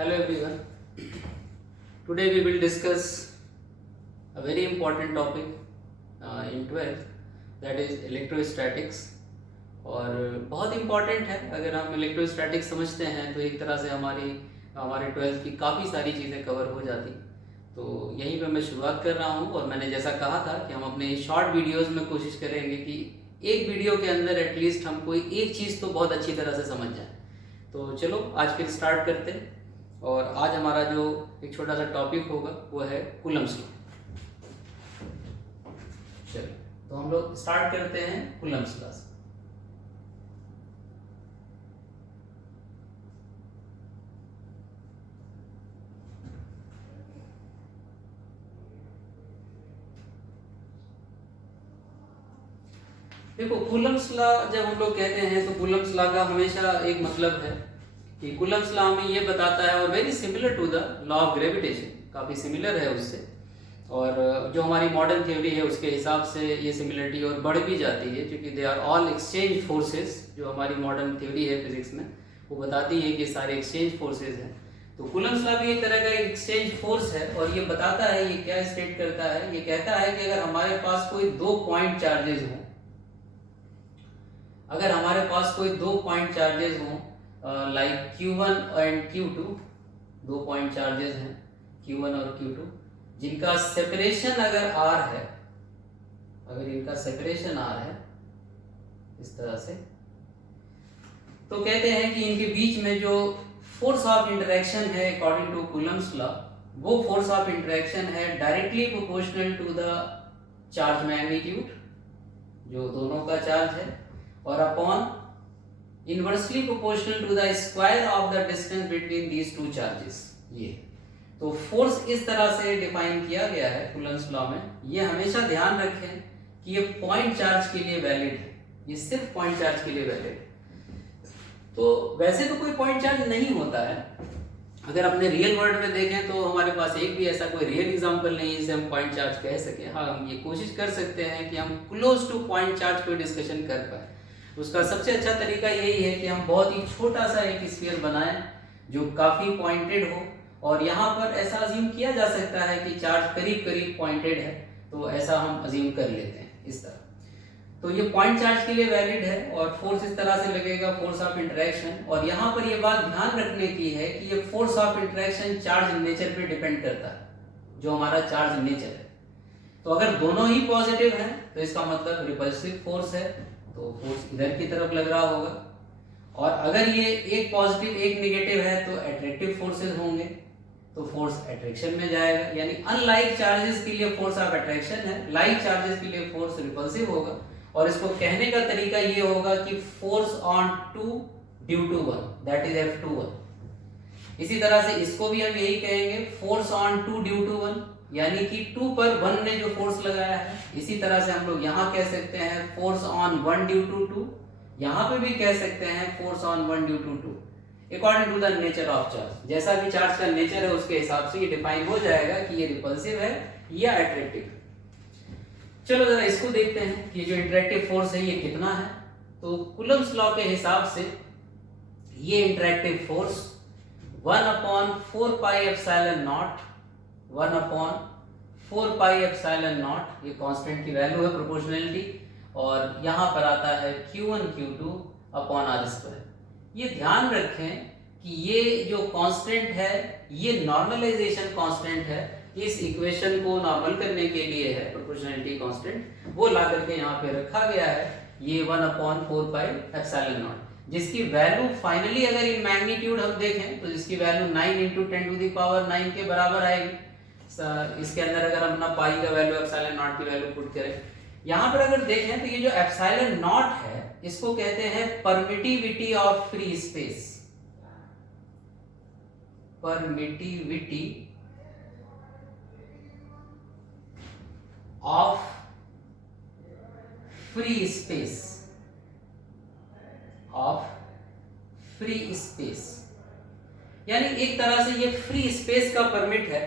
Hello everyone. Today we will discuss a very important topic in 12th, that is electrostatics. और बहुत important है. अगर हम electrostatics समझते हैं तो एक तरह से हमारे 12th की काफ़ी सारी चीज़ें कवर हो जाती. तो यहीं पे मैं शुरुआत कर रहा हूँ और मैंने जैसा कहा था कि हम अपने शॉर्ट वीडियोस में कोशिश करेंगे कि एक वीडियो के अंदर एटलीस्ट हम कोई एक चीज़ तो बहुत अच्छी तरह से समझ जाए. तो चलो आज फिर स्टार्ट करते हैं. और आज हमारा जो एक छोटा सा टॉपिक होगा वो है कूलम्ब्स लॉ. चलो तो हम लोग स्टार्ट करते हैं कूलम्ब्स लॉ से. देखो कूलम्ब्स लॉ जब हम लोग कहते हैं तो कूलम्ब्स लॉ का हमेशा एक मतलब है कि कूलम्ब्स लॉ में ये बताता है, और very similar to the law of gravitation, काफ़ी सिमिलर है उससे. और जो हमारी मॉडर्न थ्योरी है उसके हिसाब से ये सिमिलरिटी और बढ़ भी जाती है, क्योंकि they are all exchange forces. जो हमारी मॉडर्न थ्योरी है फिजिक्स में वो बताती है कि सारे एक्सचेंज फोर्सेस हैं. तो कूलम्ब्स लॉ भी एक तरह का एक्सचेंज फोर्स है और ये बताता है, ये क्या स्टेट करता है, ये कहता है कि अगर हमारे पास कोई दो पॉइंट चार्जेस हों, अगर हमारे पास कोई दो पॉइंट चार्जेस हों लाइक Q1 एंड Q2, दो पॉइंट चार्जेस हैं Q1 और Q2, जिनका सेपरेशन अगर R है, अगर इनका सेपरेशन R है इस तरह से, तो कहते हैं कि इनके बीच में जो फोर्स ऑफ इंटरेक्शन है अकॉर्डिंग टू कूलम्ब्स लॉ, वो फोर्स ऑफ इंटरेक्शन है directly proportional to the charge magnitude, जो दोनों का चार्ज है, और upon inversely proportional to the square of the distance between these two charges. ये तो फोर्स इस तरह से डिफाइन किया गया है कूलम्ब्स लॉ में. ये हमेशा ध्यान रखें कि ये पॉइंट चार्ज के लिए वैलिड है, ये सिर्फ पॉइंट चार्ज के लिए वैलिड है. तो वैसे तो कोई पॉइंट चार्ज नहीं होता है. अगर अपने रियल वर्ल्ड में देखें तो हमारे पास एक भी ऐसा कोई रियल एग्जांपल नहीं है जिसे हम पॉइंट चार्ज कह सकें. हाँ, हम ये कोशिश कर सकते हैं कि हम क्लोज टू पॉइंट चार्ज कोई डिस्कशन कर पाए. उसका सबसे अच्छा तरीका यही है कि हम बहुत ही छोटा सा एक स्फीयर बनाएं जो काफ़ी पॉइंटेड हो, और यहाँ पर ऐसा अज्यूम किया जा सकता है कि चार्ज करीब करीब पॉइंटेड है, तो ऐसा हम अज्यूम कर लेते हैं इस तरह. तो ये पॉइंट चार्ज के लिए वैलिड है और फोर्स इस तरह से लगेगा, फोर्स ऑफ इंटरेक्शन. और यहाँ पर ये बात ध्यान रखने की है कि ये force of interaction charge nature पे डिपेंड करता है, जो हमारा चार्ज नेचर है. तो अगर दोनों ही पॉजिटिव हैं तो इसका मतलब रिपल्सिव फोर्स है, तो फोर्स इधर की तरफ लग रहा होगा. और अगर ये एक पॉजिटिव एक नेगेटिव है तो एट्रैक्टिव फोर्सेस होंगे, तो फोर्स अट्रैक्शन में जाएगा. यानी अनलाइक चार्जेस के लिए फोर्स ऑफ अट्रैक्शन है, लाइक चार्जेस के लिए फोर्स रिपल्सिव होगा. और इसको कहने का तरीका ये होगा कि force on 2 due to 1, that is F21. इसी तरह से इसको भी हम यही कहेंगे, फोर्स ऑन 2 ड्यू टू 1, यानी कि 2 पर 1 ने जो फोर्स लगाया है. इसी तरह से हम लोग यहाँ कह सकते हैं फोर्स ऑन 1 ड्यू टू 2, यहाँ पे भी कह सकते हैं force on 1 due to 2, according to the nature of charge. जैसा भी चार्ज का नेचर है उसके हिसाब से ये डिफाइन हो जाएगा कि ये रिपल्सिव है या अट्रैक्टिव. चलो जरा इसको देखते हैं कि जो इंटरेक्टिव फोर्स है ये कितना है. तो कूलम्ब्स लॉ के हिसाब से ये interactive force 1/4 pi epsilon not, 1/4 pi epsilon not, ये कांस्टेंट की वैल्यू है प्रोपोर्शनलिटी. और यहाँ पर आता है Q1 Q2 upon R square. ये ध्यान रखें कि ये जो कांस्टेंट है ये नॉर्मलाइजेशन कांस्टेंट है. इस इक्वेशन को नॉर्मल करने के लिए है प्रोपोर्शनलिटी कांस्टेंट, वो ला करके यहाँ पे रखा गया है. ये 1/4 पाई एप्सिलॉन नॉट, जिसकी वैल्यू फाइनली अगर इन मैग्नीट्यूड हम देखें तो इसकी वैल्यू 9 × 10⁻⁹ के बराबर आएगी. इसके अंदर अगर हम अपना पाई का वैल्यू एप्सिलॉन नॉट की वैल्यू पुट करें, यहाँ पर अगर देखें तो ये जो एप्सिलॉन नॉट है इसको कहते हैं permittivity of free space. Permittivity of free space, of free space, यानी एक तरह से ये फ्री स्पेस का परमिट है.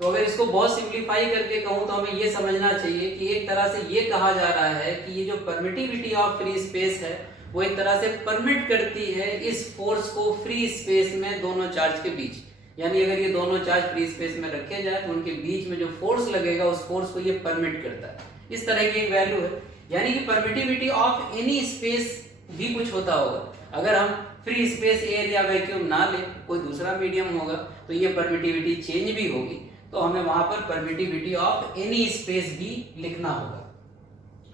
तो अगर इसको बहुत सिंप्लीफाई करके कहूं तो हमें ये समझना चाहिए कि एक तरह से ये कहा जा रहा है कि ये जो परमिटिविटी ऑफ फ्री स्पेस है वो एक तरह से परमिट करती है इस फोर्स को फ्री स्पेस में दोनों चार्ज के बीच. यानी अगर ये दोनों चार्ज फ्री स्पेस में रखे जाए तो उनके बीच में जो फोर्स लगेगा उस फोर्स को ये परमिट करता है। इस तरह की एक वैल्यू है, यानी कि परमिटिविटी ऑफ एनी स्पेस भी कुछ होता होगा। अगर हम फ्री स्पेस एयर या वैक्यूम ना ले, कोई दूसरा मीडियम होगा तो ये परमिटिविटी चेंज भी होगी, तो हमें वहां पर परमिटिविटी ऑफ एनी स्पेस भी लिखना होगा।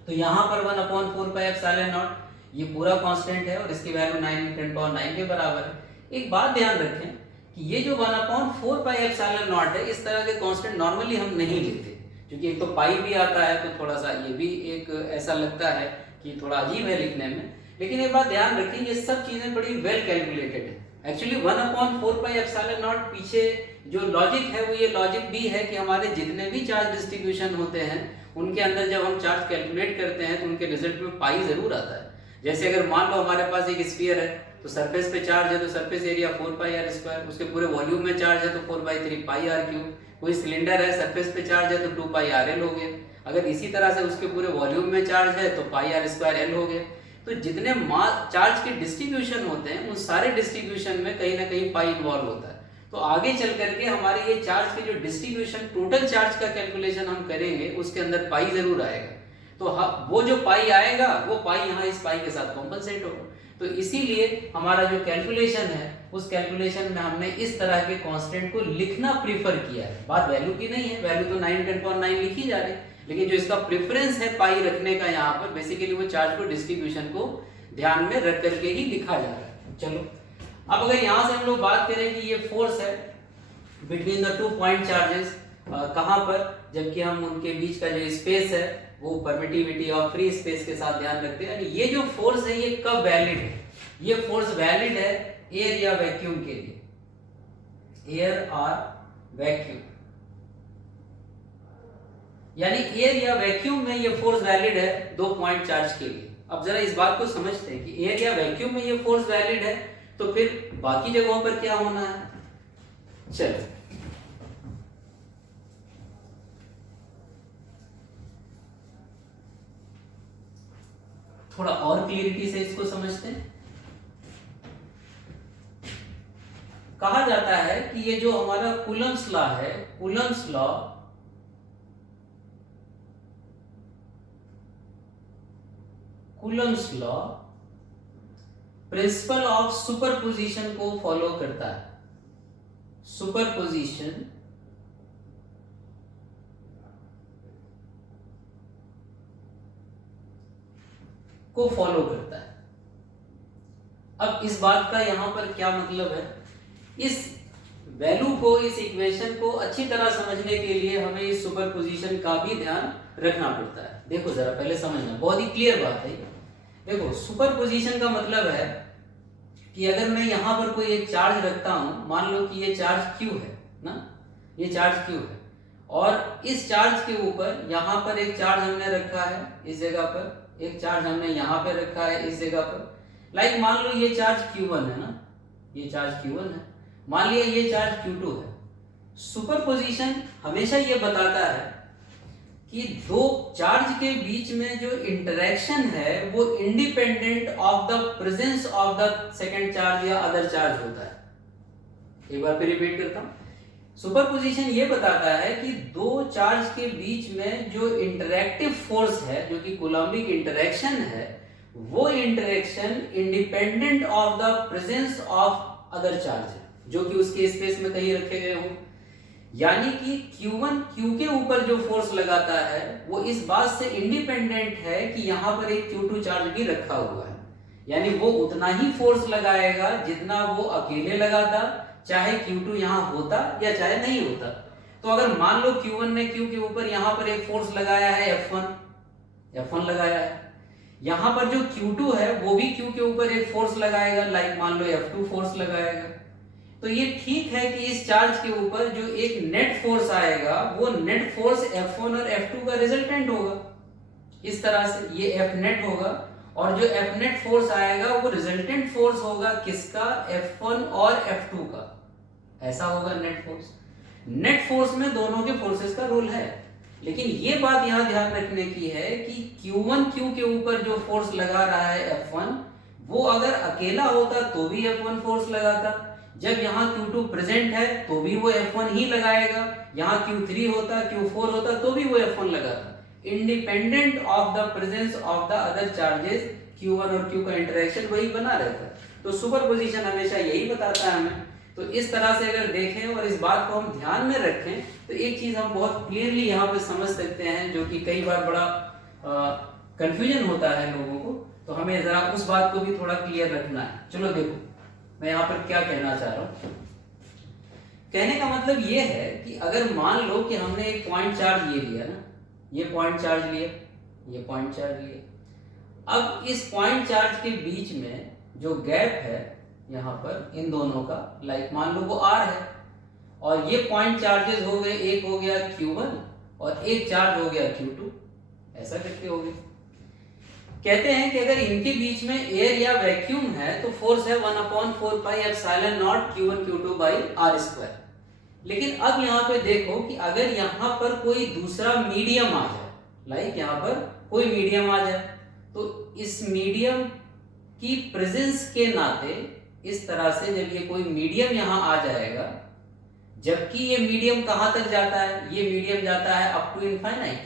तो यहाँ पर 1/4πε0 ये पूरा कांस्टेंट है और इसकी वैल्यू 9×10⁹ के बराबर है। एक बात ध्यान रखें कि ये जो 1/4πε0 है, इस तरह के कांस्टेंट नॉर्मली हम नहीं लेते, क्योंकि एक तो पाई भी आता है तो थोड़ा सा ये भी एक ऐसा लगता है कि थोड़ा अजीब है लिखने में। लेकिन एक बात ध्यान रखें, ये सब चीजें बड़ी वेल कैलकुलेटेड है। एक्चुअली 1/4πε0 पीछे जो लॉजिक है वो ये लॉजिक भी है कि हमारे जितने भी चार्ज डिस्ट्रीब्यूशन होते हैं उनके अंदर जब हम चार्ज कैलकुलेट करते हैं तो उनके रिजल्ट में पाई जरूर आता है। जैसे अगर मान लो हमारे पास एक स्फीयर है तो सरफेस पे चार्ज है तो सरफेस एरिया 4πr², उसके पूरे वॉल्यूम में चार्ज है तो 4/3πr³। कोई सिलेंडर है, सरफेस पे चार्ज है तो 2πrl हो गया। अगर इसी तरह से उसके पूरे वॉल्यूम में चार्ज है तो πr²l हो गया। तो जितने चार्ज के डिस्ट्रीब्यूशन होते हैं उन सारे डिस्ट्रीब्यूशन में कहीं ना कहीं पाई इन्वॉल्व होता है। तो आगे चल करके हमारे ये चार्ज के जो डिस्ट्रीब्यूशन टोटल चार्ज का कैलकुलेशन हम करेंगे उसके अंदर पाई जरूर आएगा। तो वो जो पाई आएगा वो पाई यहाँ इस पाई के साथ कॉम्पनसेट होगा। तो इसीलिए हमारा जो कैलकुलेशन है उस कैलकुलेशन में हमने इस तरह के कांस्टेंट को लिखना प्रीफर किया है। बात वैल्यू की नहीं है, वैल्यू तो 9×10⁹ लिखी जा रही है, लेकिन जो इसका प्रेफरेंस है पाई रखने का यहाँ पर बेसिकली वो चार्ज को डिस्ट्रीब्यूशन को ध्यान में रख करके ही लिखा जा रहा है। चलो अब अगर यहाँ से हम लोग बात करें कि ये फोर्स है बिटवीन द 2 पॉइंट चार्जेस, कहाँ पर, जबकि हम उनके बीच का जो स्पेस है वो परमिटिविटी और फ्री स्पेस के साथ ध्यान रखते हैं। ये जो फोर्स है ये कब वैलिड है? ये फोर्स वैलिड है एयर या वैक्यूम के लिए, एयर और वैक्यूम, यानी एयर या वैक्यूम में ये फोर्स वैलिड है 2 पॉइंट चार्ज के लिए। अब जरा इस बात को समझते हैं कि एयर या वैक्यूम में ये फोर्स वैलिड है तो फिर बाकी जगहों पर क्या होना है। चलो थोड़ा और क्लियरिटी से इसको समझते हैं। कहा जाता है कि ये जो हमारा कूलम्स लॉ है, Coulomb's law principle of superposition को फॉलो करता है। सुपरपोजिशन को फॉलो करता है। अब इस बात का यहां पर क्या मतलब है, इस वैल्यू को, इस इक्वेशन को अच्छी तरह समझने के लिए हमें इस सुपरपोजिशन का भी ध्यान रखना पड़ता है। देखो जरा पहले समझना, बहुत ही क्लियर बात है। देखो सुपरपोजिशन का मतलब है कि अगर मैं यहां पर कोई एक चार्ज रखता हूं, मान लो कि ये चार्ज Q है ना, ये चार्ज Q है, और इस चार्ज के ऊपर यहां पर एक चार्ज हमने रखा है, इस जगह पर एक चार्ज हमने यहां पे रखा है, इस जगह पर। लाइक मान लो ये चार्ज Q1 है ना, ये चार्ज Q1 है, मान लिया ये चार्ज Q2 है। सुपरपोजिशन हमेशा ये बताता है कि दो चार्ज के बीच में जो इंटरेक्शन है वो independent of the presence of the second charge या अदर चार्ज होता है। एक बार फिर रिपीट करता हूं, सुपरपोजिशन ये बताता है कि दो चार्ज के बीच में जो इंटरैक्टिव फोर्स है, जो कि कूलम्बिक इंटरेक्शन है, वो interaction independent of the presence of other charge है, जो कि उसके स्पेस में कहीं रखे गए हो। यानी कि Q1 Q के ऊपर जो फोर्स लगाता है वो इस बात से इंडिपेंडेंट है कि यहां पर एक Q2 चार्ज भी रखा हुआ है, यानी वो उतना ही फोर्स लगाएगा जितना वो अकेले लगाता, चाहे Q2 यहां होता या चाहे नहीं होता। तो अगर मान लो Q1 ने Q के ऊपर यहां पर एक फोर्स लगाया है F1 लगाया है, यहां पर जो Q2 है वो भी Q के ऊपर एक फोर्स लगाएगा, लाइक मान लो F2 फोर्स लगाएगा। तो ये ठीक है कि इस चार्ज के ऊपर जो एक नेट फोर्स आएगा वो नेट फोर्स F1 और F2 का रिजल्टेंट होगा। इस तरह से ये F नेट होगा, और जो F नेट फोर्स आएगा वो रिजल्टेंट फोर्स होगा किसका, F1 और F2 का। ऐसा होगा नेट फोर्स। नेट फोर्स में दोनों के फोर्सेस का रोल है, लेकिन ये बात यहां ध्यान रखने की है कि Q1 Q के ऊपर जो फोर्स लगा रहा है F1, वो अगर अकेला होता तो भी F1 फोर्स लगाता, जब यहाँ Q2 प्रेजेंट है तो भी वो F1 ही लगाएगा, यहाँ Q3 होता, Q4 होता तो भी वो F1 लगाता, independent of the presence of the other charges. Q1 और Q का इंटरेक्शन वही बना रहता है। तो सुपरपोजिशन हमेशा यही बताता है हमें। तो इस तरह से अगर देखें और इस बात को हम ध्यान में रखें तो एक चीज हम बहुत क्लियरली यहाँ पे समझ सकते हैं, जो कि कई बार बड़ा कंफ्यूजन होता है लोगों को। तो हमें जरा उस बात को भी थोड़ा क्लियर रखना है। चलो देखो मैं यहाँ पर क्या कहना चाह रहा हूँ। कहने का मतलब ये है कि अगर मान लो कि हमने एक पॉइंट चार्ज ये लिया ना, ये पॉइंट चार्ज लिया, ये पॉइंट चार्ज लिया, अब इस पॉइंट चार्ज के बीच में जो गैप है यहाँ पर इन दोनों का, लाइक मान लो वो R है, और ये पॉइंट चार्जेस हो गए, एक हो गया Q1 और एक चार्ज हो गया Q2, ऐसा करके हो गया। कहते हैं कि अगर इनके बीच में एयर या वैक्यूम है तो फोर्स है 1/4 pi epsilon not Q1 Q2 by R square. लेकिन अब यहाँ पे देखो कि अगर यहाँ पर कोई दूसरा मीडियम आ जाए, लाइक यहाँ पर कोई मीडियम आ जाए, तो इस मीडियम की प्रेजेंस के नाते इस तरह से जब ये कोई मीडियम यहाँ आ जाएगा, जबकि ये मीडियम कहां तक जाता है, ये मीडियम जाता है अप टू इनफाइनाइट,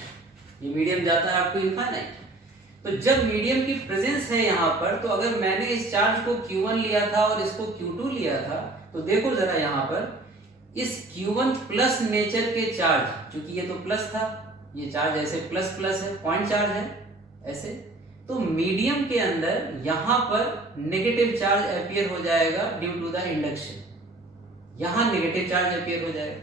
ये मीडियम जाता है अप टू इनफाइनाइट। तो जब मीडियम की प्रेजेंस है यहाँ पर, तो अगर मैंने इस चार्ज को Q1 लिया था और इसको Q2 लिया था, तो देखो जरा यहाँ पर इस Q1 प्लस नेचर के चार्ज, क्योंकि ये तो प्लस था, ये चार्ज ऐसे प्लस प्लस है, पॉइंट चार्ज है ऐसे, तो मीडियम के अंदर यहां पर नेगेटिव चार्ज अपीयर हो जाएगा ड्यू टू द इंडक्शन, यहां नेगेटिव चार्ज अपीयर हो जाएगा।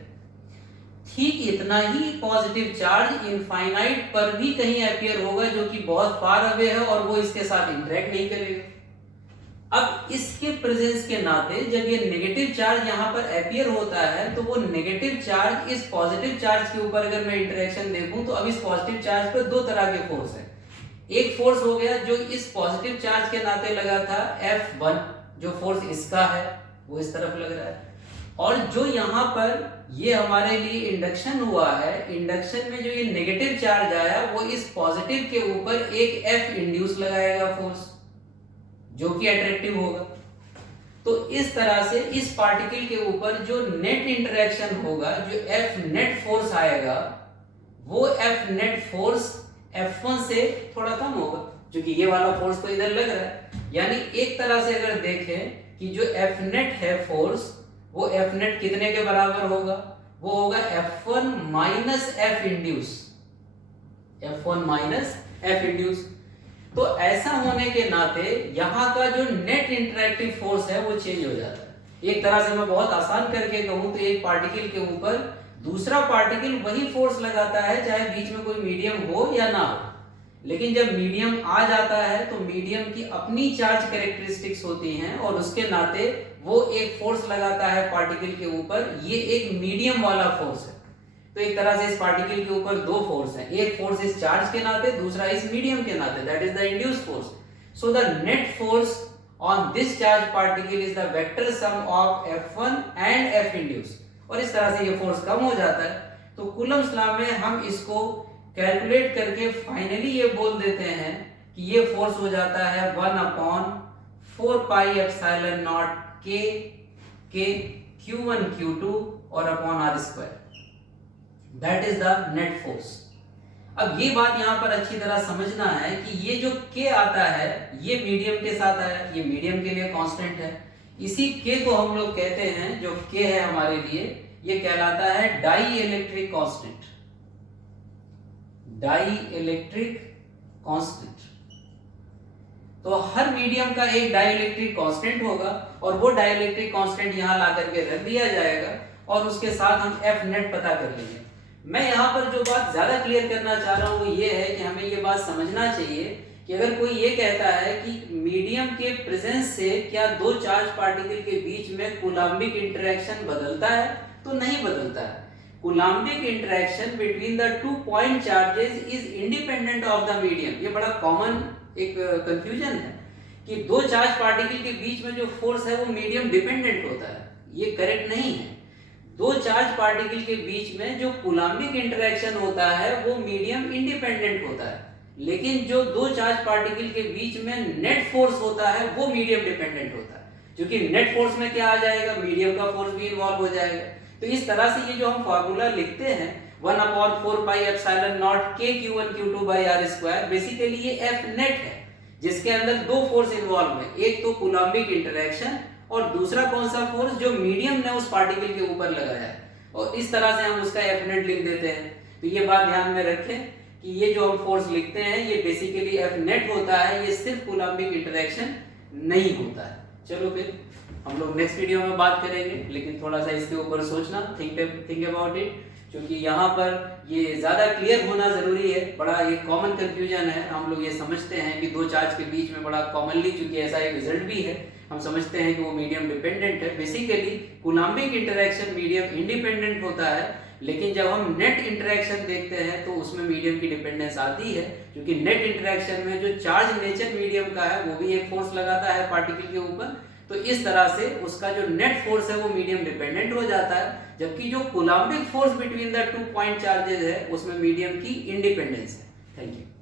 ठीक इतना ही पॉजिटिव चार्ज इनफाइनाइट पर भी कहीं अपीयर होगा, जो कि बहुत फार अवे है और वो इसके साथ इंटरेक्ट नहीं करेगा। अब इसके प्रेजेंस के नाते जब ये नेगेटिव चार्ज यहाँ पर अपीयर होता है, तो वो नेगेटिव चार्ज इस पॉजिटिव चार्ज के ऊपर अगर मैं इंटरेक्शन देखूं, तो अब इस पॉजिटिव चार्ज पर दो तरह के फोर्स है। एक फोर्स हो गया जो इस पॉजिटिव चार्ज के नाते लगा था F1, जो फोर्स इसका है वो इस तरफ लग रहा है, और जो यहाँ पर ये हमारे लिए इंडक्शन हुआ है, इंडक्शन में जो ये नेगेटिव चार्ज आया वो इस पॉजिटिव के ऊपर एक F इंड्यूस लगाएगा फोर्स, जो कि अट्रैक्टिव होगा। तो इस तरह से इस पार्टिकल के ऊपर जो नेट इंटरेक्शन होगा, जो F नेट फोर्स आएगा, वो F नेट फोर्स F1 से थोड़ा कम होगा, क्योंकि ये वाला फोर्स तो इधर लग रहा है। यानी एक तरह से अगर देखें कि जो F नेट है फोर्स, वो F नेट कितने के बराबर होगा, वो होगा F1 minus F induce, F1 minus F induce. तो ऐसा होने के नाते यहाँ का जो नेट इंटरेक्टिव फोर्स है वो चेंज हो जाता है। एक तरह से मैं बहुत आसान करके कहूं तो एक पार्टिकल के ऊपर दूसरा पार्टिकल वही फोर्स लगाता है, चाहे बीच में कोई मीडियम हो या ना हो। लेकिन जब मीडियम आ जाता है तो मीडियम की अपनी चार्ज कैरेक्टरिस्टिक्स होती हैं और उसके नाते वो एक फोर्स लगाता है पार्टिकल के ऊपर। ये एक मीडियम वाला फोर्स है। तो एक तरह से इस पार्टिकल के ऊपर दो फोर्स हैं, एक फोर्स इस चार्ज के नाते, दूसरा इस मीडियम के नाते, that is the induce force. So the net force on this charge particle is the vector sum of F1 and F induce. और इस तरह से ये फोर्स कम हो जाता है। तो कूलम्स लॉ में हम इसको कैलकुलेट करके फाइनली ये बोल देते हैं कि ये फोर्स हो जाता है 1/4 पाई एप्सिलॉन नॉट के Q1 Q2 और upon R square, that is the net force. अब ये बात यहां पर अच्छी तरह समझना है कि ये जो K आता है ये मीडियम के साथ आया, ये मीडियम के लिए कांस्टेंट है। इसी K को हम लोग कहते हैं, जो K है हमारे लिए, ये कहलाता है dielectric constant, dielectric constant. तो हर मीडियम का एक डाई इलेक्ट्रिक कांस्टेंट होगा और वो डाई इलेक्ट्रिक कांस्टेंट यहां ला करके रख दिया जाएगा और उसके साथ हम F नेट पता कर लेंगे। मैं यहाँ पर जो बात ज्यादा क्लियर करना चाह रहा हूँ वो ये है कि हमें ये बात समझना चाहिए कि अगर कोई ये कहता है कि मीडियम के प्रेजेंस से क्या दो चार्ज पार्टिकल के बीच में कूलम्बिक इंटरेक्शन बदलता है, तो नहीं बदलता है। Coulombic interaction between the two point charges is independent of the medium. ये बड़ा कॉमन एक कंफ्यूजन है कि दो चार्ज पार्टिकल के बीच में जो फोर्स है वो मीडियम डिपेंडेंट होता है। ये करेक्ट नहीं है। दो चार्ज पार्टिकल के बीच में जो कूलम्बिक इंटरेक्शन होता है वो मीडियम इंडिपेंडेंट होता है। लेकिन जो दो चार्ज पार्टिकल के बीच में नेट फोर्स होता है वो मीडियम डिपेंडेंट होता है, क्योंकि नेट फोर्स में क्या आ जाएगा, मीडियम का फोर्स भी इन्वॉल्व हो जाएगा। तो इस तरह से ये जो हम फार्मूला लिखते हैं 1/4πε0 kq1q2/r², बेसिकली ये F नेट है जिसके अंदर दो फोर्स इन्वॉल्व है, एक तो कूलम्बिक इंटरेक्शन और दूसरा कौन सा फोर्स जो मीडियम ने उस पार्टिकल के ऊपर लगाया है, और इस तरह से हम उसका F नेट लिख देते हैं। तो ये बात ध्यान में रखें कि ये जो हम फोर्स लिखते हैं ये बेसिकली F नेट होता है, ये सिर्फ कूलम्बिक इंटरेक्शन नहीं होता है। चलो फिर हम लोग नेक्स्ट वीडियो में बात करेंगे, लेकिन थोड़ा सा इसके ऊपर सोचना, थिंक अबाउट इट, क्योंकि यहाँ पर ये ज़्यादा क्लियर होना ज़रूरी है। बड़ा ये कॉमन कंफ्यूजन है, हम लोग ये समझते हैं कि दो चार्ज के बीच में बड़ा कॉमनली, चूंकि ऐसा एक रिजल्ट भी है, हम समझते हैं कि वो मीडियम डिपेंडेंट है। Basically Coulombic interaction medium independent होता है, लेकिन जब हम नेट इंटरेक्शन देखते हैं तो उसमें मीडियम की डिपेंडेंस आती है, क्योंकि नेट इंटरेक्शन में जो चार्ज नेचर मीडियम का है वो भी एक फोर्स लगाता है पार्टिकल के ऊपर, तो इस तरह से उसका जो नेट फोर्स है वो मीडियम डिपेंडेंट हो जाता है, जबकि जो Coulombic force between the 2 point charges है उसमें मीडियम की इंडिपेंडेंस है। Thank you.